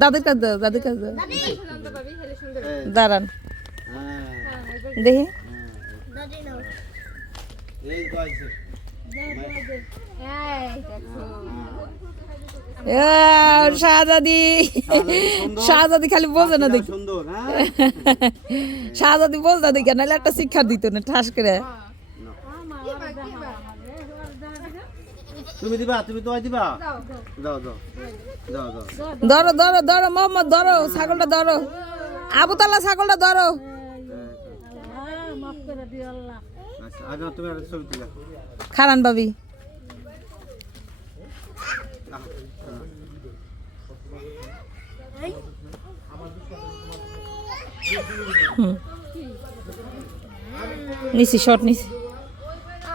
দাদির কাছে দাও দাদির কাছে দাও। সুন্দর দাঁড়ান। হ্যাঁ দেখি। শাহজাদি। শাহজাদি খালি বোঝে না দেখি। সুন্দর হ্যাঁ। শাহজাদি বলতে দেখি নাহলে একটা শিক্ষা দিত না ঠাস করে। তুমি দিবা তুমি তো দিবা? দাও দাও। দাও দাও। ধরো ধরো ধরো মোহাম্মদ ধরো ছাগলটা ধরো। আবুতাল্লা ছাগলটা ধরো। আচ্ছা খারান বাবি নিছি শর্ট নিছি।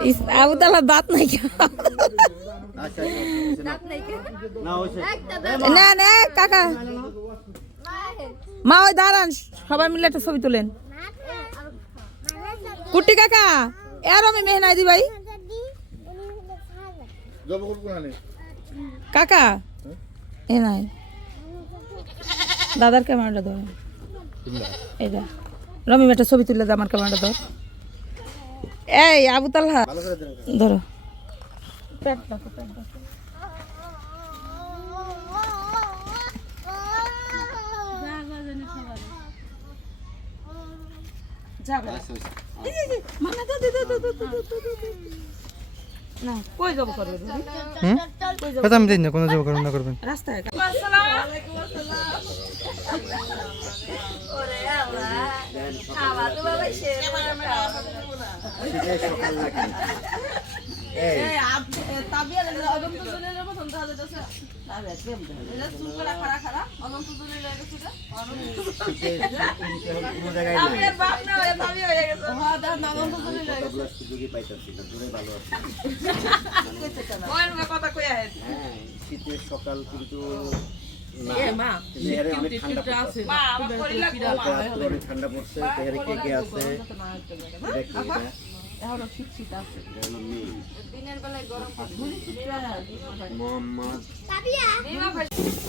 ইস, আবুতাল্লার দাঁত নাই কেন? না না, কাকা। মা, ওই দাঁড়ান, সবাই মিলে একটা ছবি তোলেন। কুটি কাকা, এর আমি মেহনাই দি ভাই। কাকা, এ নাই। দাদার ক্যামেরাটা ধর। এইটা রমি একটা ছবি তুলে দে, আমার ক্যামেরাটা ধর। এই, আবু তালহা, ধরো। না কই যাব করবে আমি দিন না কোনো জব করুন না করবেন রাস্তায় শীতের সকাল কিন্তু ঠান্ডা পড়ছে মা আমার করিলা কালকে রাত্রে অনেক ঠান্ডা পড়ছে তেহারে কে কে আছে। এটা কি এটা এটা হলো মেয়ে। মোহাম্মদ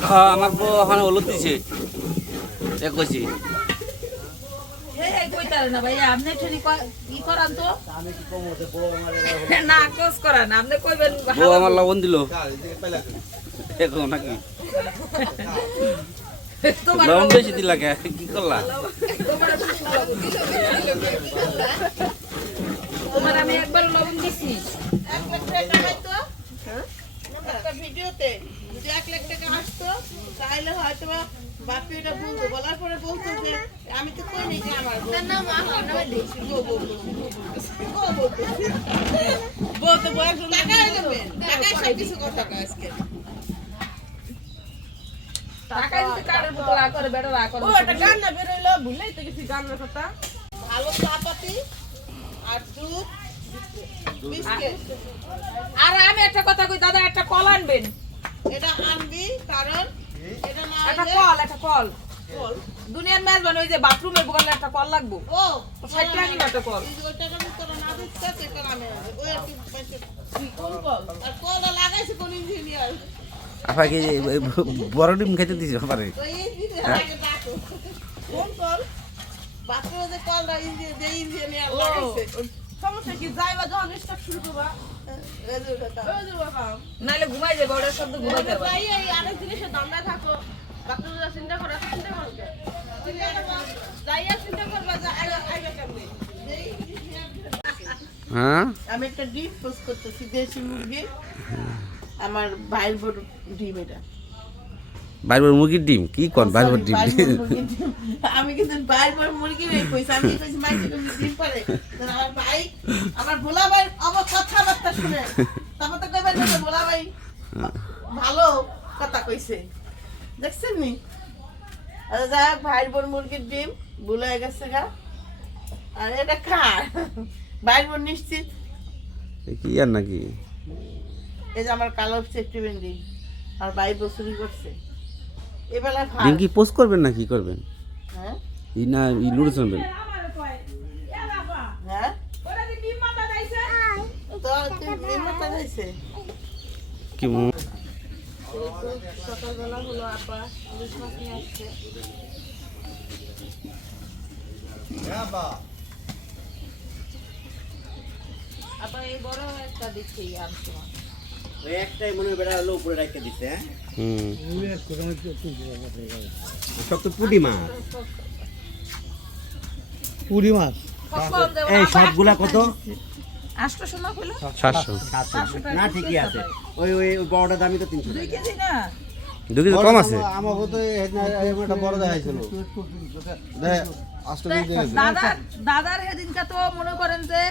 হ্যাঁ আমার বউ ওখানে হলুদ দিছে। এ কইছি। এই এই কইতারে না ভাই আপনি ঠেনি ই করান তো? আমি কি কম হতে বউ আমার এবার না কোস করান আপনি কইবেন বউ আমার লবণ দিল। কাল দিকে পাইলা তো। এখন নাকি লবণ বেশি দিলা কি? করলা? তোমার আমি একবার লবণ দিছি। একটা ভিডিওতে যদি এক লাখ টাকা আসতো তাহলে হয়তো বাপি এটা বলতো। বলার পরে বলতো যে আমি তো কই নাকি আমার বউ। বউ, বউ, বউ, বউ বলতেছে। বউ বলতেছে। বউ। তো। বয়স টাকাই সব কিছু কথা কয় আজকে। টাকা দিতে কারের বোতল আ করে বেটা আ করে। ও একটা গান না বেরোইলো ভুললেই তো গেছি গানের কথা। ভালো চাপাতি আর দুধ আর আমি একটা কথা কই দাদা একটা কল আনবেন। এটা আনবি কারণ এটা না একটা কল একটা কল। কল? দুনিয়ার মেজবান ওই যে বাথরুমের বোকালে একটা কল লাগবো। ও ষাট টাকা নিবে একটা কল? আপাকে বড় ডিম খাইতে দিছে ডাকো। কোন কল? বাথরুমে যে কলটা ইঞ্জি- যে ইঞ্জিনিয়ার লাগাইছে। সমস্যা কি? যাইবা যখন start শুরু করবা, ওটা নাইলে ঘুমাই যাবে ওটার শব্দ ঘুমাই যাবে এই আরেক জিনিসের দামটা থাকো। বাথরুমে যা চিন্তা করো, চিন্তা করো কে? চিন্তা করবা, যাইয়া চিন্তা করবা যে আইবা- আইবা কেমনে? হ্যাঁ আমি একটা ডিম পোস্ট করতেছি দেশি মুরগি আমার ভাইয়ের বড় ডিম এটা বাইর বড় মুরগির ডিম? কি কোন বাইর বড় ডিম? মুরগির। আমি কিন্তু ভাইয়ের বড় মুরগি রে কইছি আমি কইছি মাই তুমি ডিম পারে? আমার ভাই আমার ভোলা ভাই আমার কথাবার্তা শুনে। তারপর তো কইবেন না ভোলা ভাই ভালো কথা কইছে। দেখছেন নি? আচ্ছা ভাইয়ের বড় মুরগির ডিম ভুলে গেছে গা। আর এটা খার ভাইয়ের বোন নিশ্চিত কি আর নাকি? এই যে আমার কালো চেকটি ভেন্ডি। আর বাইশ বছরই করছে। এবেলা ভাত। পোস্ট করবেন না কি করবেন? হ্যাঁ? ই না ই লুড়ে শুনবেন হ্যাঁ? তো তুই ডিম মাথা খাইছে কি সকালবেলা হলো আব্বা ইলিশ মাছ নিয়ে আসছে। আবার এই বড় একটা দিচ্ছি আনছি ওই একটাই মনে হয় বেড়া হলো উপরে রাখতে দিতে হ্যাঁ? সব তো পুঁটি মাছ। পুরি মাছ। এই সবগুলা কত? আটশো শোনা হলো। সাতশো। সাতশো। না ঠিকই আছে। ওই ওই ওই বড়টা দামই তো তিনশো টাকা। কেজি না? দু কেজি কম আছে। আমাকে তো একটা বড় দেখাইছিল। দেখ আষ্ট কেজি দাদার দাদার সেদিনকে তো মনে করেন যে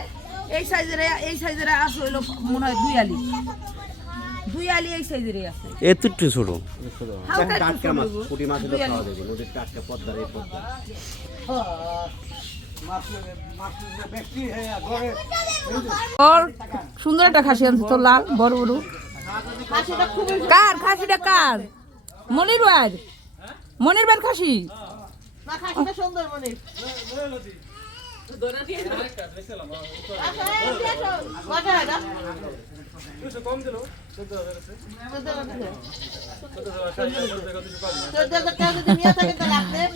এই সাইজের এই সাইজের আছে হইল মনে হয় দুই আলি। দুই আলি এই সাইজেরই আছে। এতটু ছোট। টাটকা মাছ পুঁটি মাছ হলো খাওয়া দেবে নদীর টাটকা পদ্মার এই পদ্মা সুন্দর একটা খাসি আনছে তো লাল বড় বড়। কার খাসিটা কার? মনির ভাই? মনির ভাই খাসি?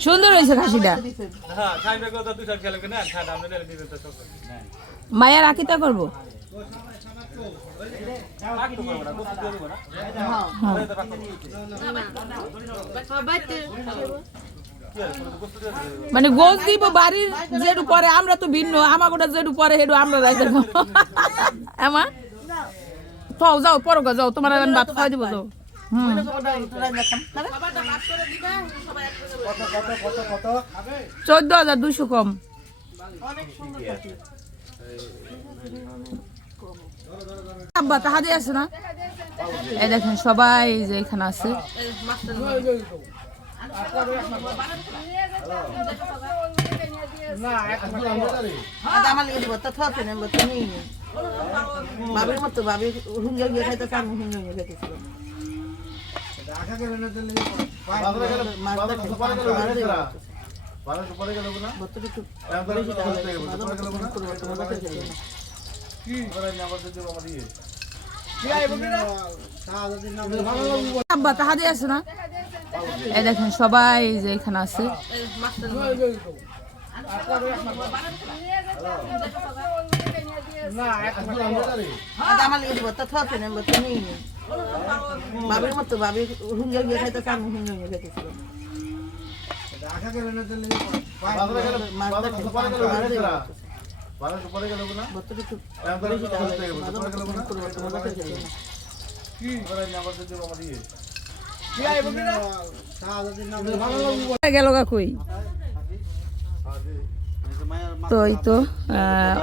সুন্দর হয়েছে খাসিটা। মায়ের আকিতা করব। মানে গোস দিব বাড়ির যেটু পরে আমরা তো ভিন্ন আমাকে যেটু পরে হেটু আমরা রাইতে আমা? যাও যাও, পরো যাও, তোমার আমি ভাত খাওয়াই দিব, যাও। চোদ্দ হাজার দুইশো কম। আব্বা তাহাদে আছে না? এই দেখেন, সবাই যে এখানে আছে। আমার লেগে দিব তা থাকছে না তো নেই বাবির মতো বাবি হুঙ্গে হুঙ্গে খাইতে চান হুঙ্গে হুঙ্গে খাইতেছিল আব্বা তাহাদে আছে না এই দেখেন সবাই যে এখানে আছে বাবির মতো বাবি হুঙ্গে হুঙ্গে খাইতে চান হুঙ্গে হুঙ্গে খাইতেছিল গেল কই তো এই তো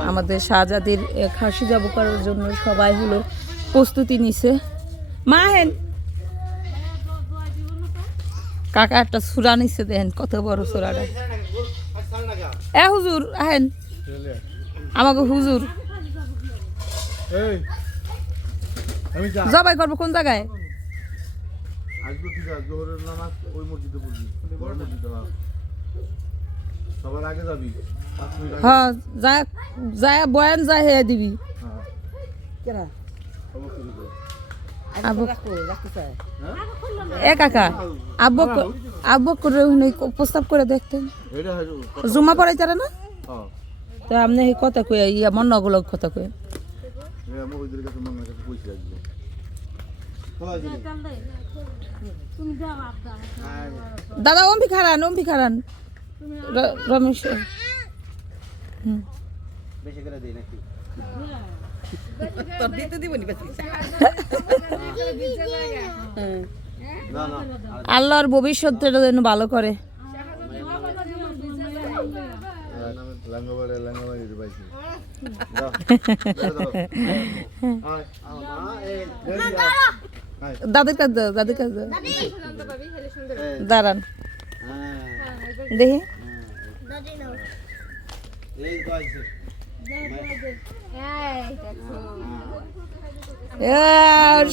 আমাদের শাহজাদির খাসি যাব করার জন্য সবাই হলো প্রস্তুতি নিছে। মা হেন। কাকা একটা সুরা নিছে দেখেন কত বড় সুরাটা। এ হুজুর আহেন। আমাকে হুজুর। জবাই করব কোন জায়গায়? হ্যাঁ। সবার আগে যাবি। হ্যাঁ যা যায় বয়ান যায় হে দিবি। এ কাকা আব্বু আব্বু করে প্রস্তাব করে দেখতেন জুমা পড়াইতারে না? হ্যাঁ। তো আপনি এই কথা কয়ে ইয়া মন নগুলো কথা কয়ে দাদা অম্পি খারান অম্পি খারান। রমেশ। বেশি করে দিই নাকি? না না। আল্লাহর ভবিষ্যৎটা যেন ভালো করে। পাইছি দাদির কাছে দাও দাদির কাছে দাও দাঁড়ান। হ্যাঁ। দেখি দাদি নাও এই তো আছে এই দেখো এ,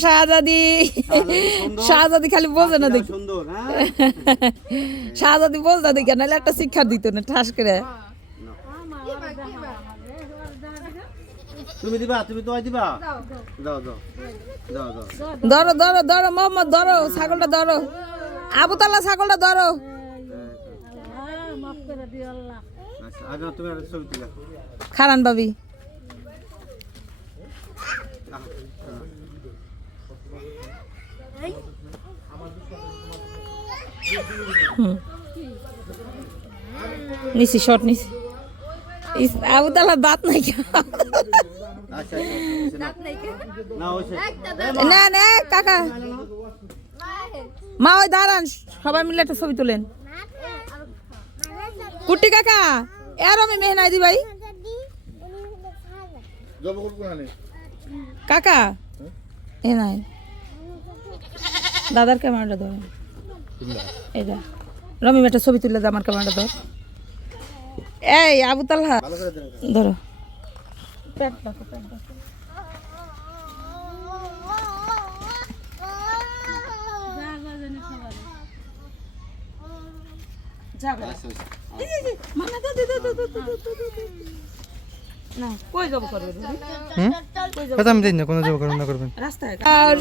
শাহজাদি। শাহজাদি খালি বোঝে না দেখি। সুন্দর হ্যাঁ শাহজাদি বোঝে না দেখি নাহলে একটা শিক্ষা দিত না ঠাস করে। তুমি দিবা তুমি তো দিবা? দাও দাও দাও দাও। দাও দাও ধরো ধরো ধরো মোহাম্মদ ধরো ছাগলটা ধরো। আবুতাল্লাহ ছাগলটা ধরো। তুলে খারান বাবি নিছি শর্ট নিছি। আবু দাঁত নাই না না কাকা। মা ওই দাঁড়ান সবাই মিলে একটা ছবি তোলেন। কুটি কাকা। এর আমি মেহনাই দি ভাই। কাকা? এ নাই। দাদার ক্যামেরাটা ধর। এটা রমি একটা ছবি তুলে দে আমার ক্যামেরাটা ধর। এই আবু তালহা। ভালো করে দেন ধরো। প্যাট দেখো প্যাট যাব করবে আমি জানি না কোনো জব করবেন না করবেন রাস্তায় আর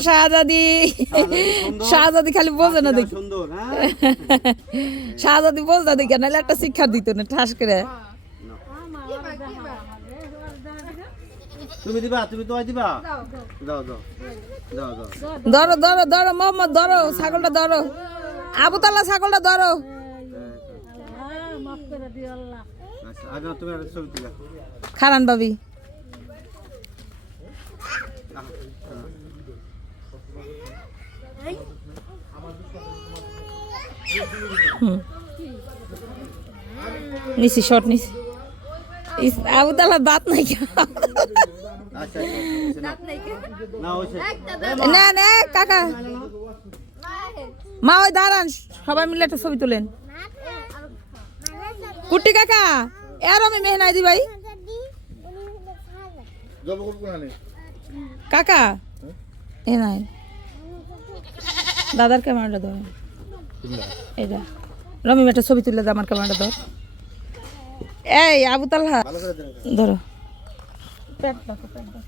শাহজাদি। শাহজাদি খালি বোঝে না দেখি। হ্যাঁ। শাহজাদি বলতে দেখি নাহলে একটা শিক্ষা দিত না ঠাস করে। তুমি দিবা তুমি তো দিবা? দাও দাও দাও দাও। দাও দাও ধরো ধরো ধরো মোহাম্মদ ধরো ছাগলটা ধরো। আবুতাল্লাহ ছাগলটা ধরো। খারান বাবি নিছি শর্ট নিছি। আবু তালা দাঁত না না কাকা। মা ওই দাঁড়ান সবাই মিলে একটা ছবি তোলেন। কুটি কাকা এর আমি মেহনাই দি ভাই। কাকা এ নাই দাদার ক্যামেরাটা ধর। এটা রমি একটা ছবি তুলে দে আমার ক্যামেরাটা ধর। এই আবু তালহা ধরো যাবে আচ্ছা আচ্ছা মানে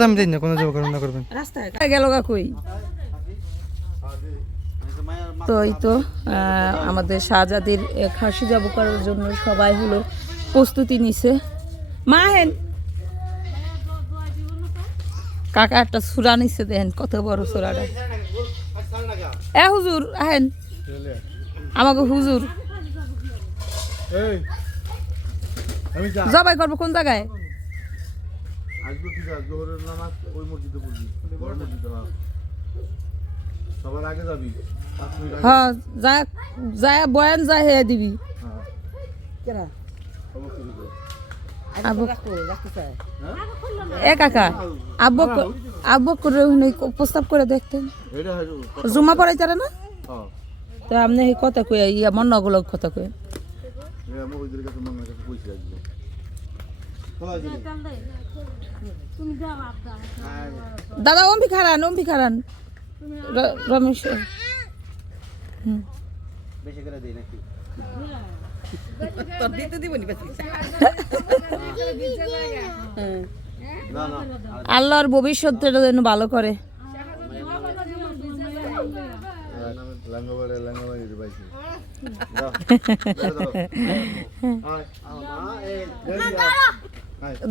আমি জানি না কোনো জব করবেন না করবেন। রাস্তায় গেল কই? তো এই তো আমাদের শাহজাদির এ, খাসি জব করার জন্য সবাই হলো প্রস্তুতি নিছে। মা হেন। কাকা একটা সুরা নিছে দেন কত বড় সুরাটা। এ হুজুর আহেন। আমাকে হুজুর জবাই করব কোন জায়গায়? আজকে ঠিক আছে জোহরের নামাজ ওই মসজিদে পড়বি বড় মসজিদে হ্যাঁ সবার আগে যাবি হ্যাঁ যা বয়ান যায় হে দিবি। হ্যাঁ। আবু এ কাকা আব্বু আব্বু করে ওখানে প্রস্তাব করে দেখতেন। জুমা পড়াই তারা না? হ্যাঁ। তো আপনি কথা কয়ে ইয়া মন নগুলো কথা কয়ে। এটা ওইদের কাছে মনে কাছে পয়সা আসবে দাদা অম্পি খারান অম্পি খারান রমেশ বেশি করে দেই নাকি না না আল্লাহর ভবিষ্যৎটা যেন ভালো করে লাঙ্গাবাড়ি লাঙ্গাবাড়ি পাইছি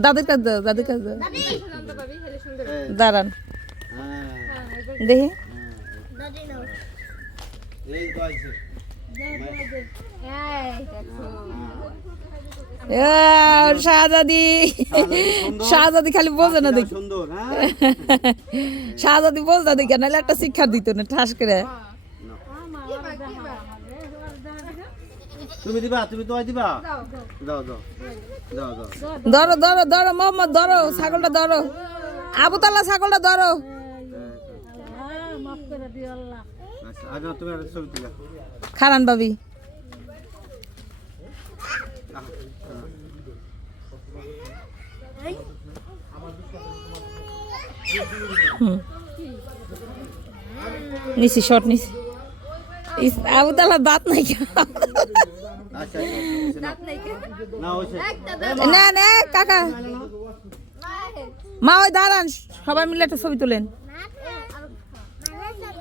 দাদির কাছে দাদির কাছে দাঁড়ান। দেখি। শাহজাদি। শাহজাদি খালি বোঝে না দেখি। শাহজাদি বোঝ না দেখি, নাহলে একটা শিক্ষা দিত না, ঠাস করে। তুমি দিবা তুমি তো দিবা? দাও দাও। দাও দাও। ধরো ধরো ধরো মোহাম্মদ ধরো ছাগলটা ধরো। আবুতাল্লাহ ছাগলটা ধরো। আচ্ছা আজ তুমি একটা ছবি তুলে খারান বাবি নিছি শর্ট নিছি। ইস, আবু তালা দাঁত নাই। কেন? আচ্ছা নাই কে? না না না কাকা। মা ওই দাঁড়ান সবাই মিলে একটা ছবি তোলেন।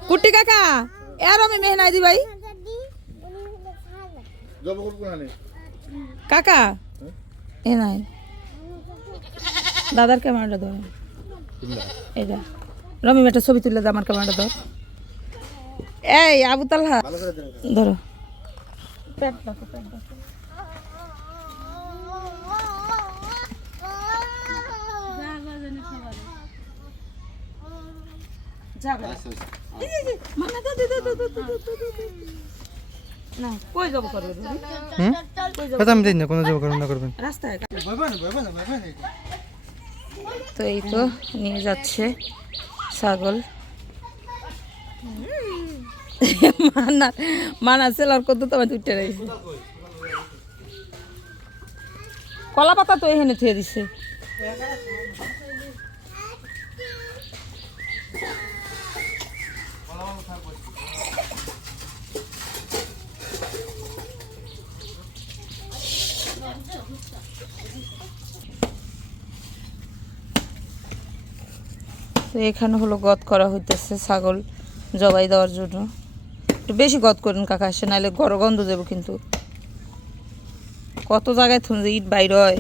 কুটি কাকা এর আমি মেহনাই দি ভাই। জব করব না নে। কাকা এ নাই। দাদার ক্যামেরাটা ধর। এটা রমি একটা ছবি তুলে দে আমার ক্যামেরাটা ধর। এই আবু তালহা। ভালো করে দেন। ধরো। না কই যাব করবে হুম? হয়তো না কোনো যাব না করবেন রাস্তায় তো এই তো নিয়ে যাচ্ছে ছাগল। মানা মানা সেলার কত তোমার উঠে রয়েছে কলা পাতা তো এখানে থুয়ে দিছে। তো এখানে হলো গদ করা হইতেছে ছাগল জবাই দেওয়ার জন্য। একটু বেশি গদ করেন কাকা, সে নাহলে গড় গন্ধ দেবো কিন্তু। কত জায়গায় যে ইট বাইর হয়।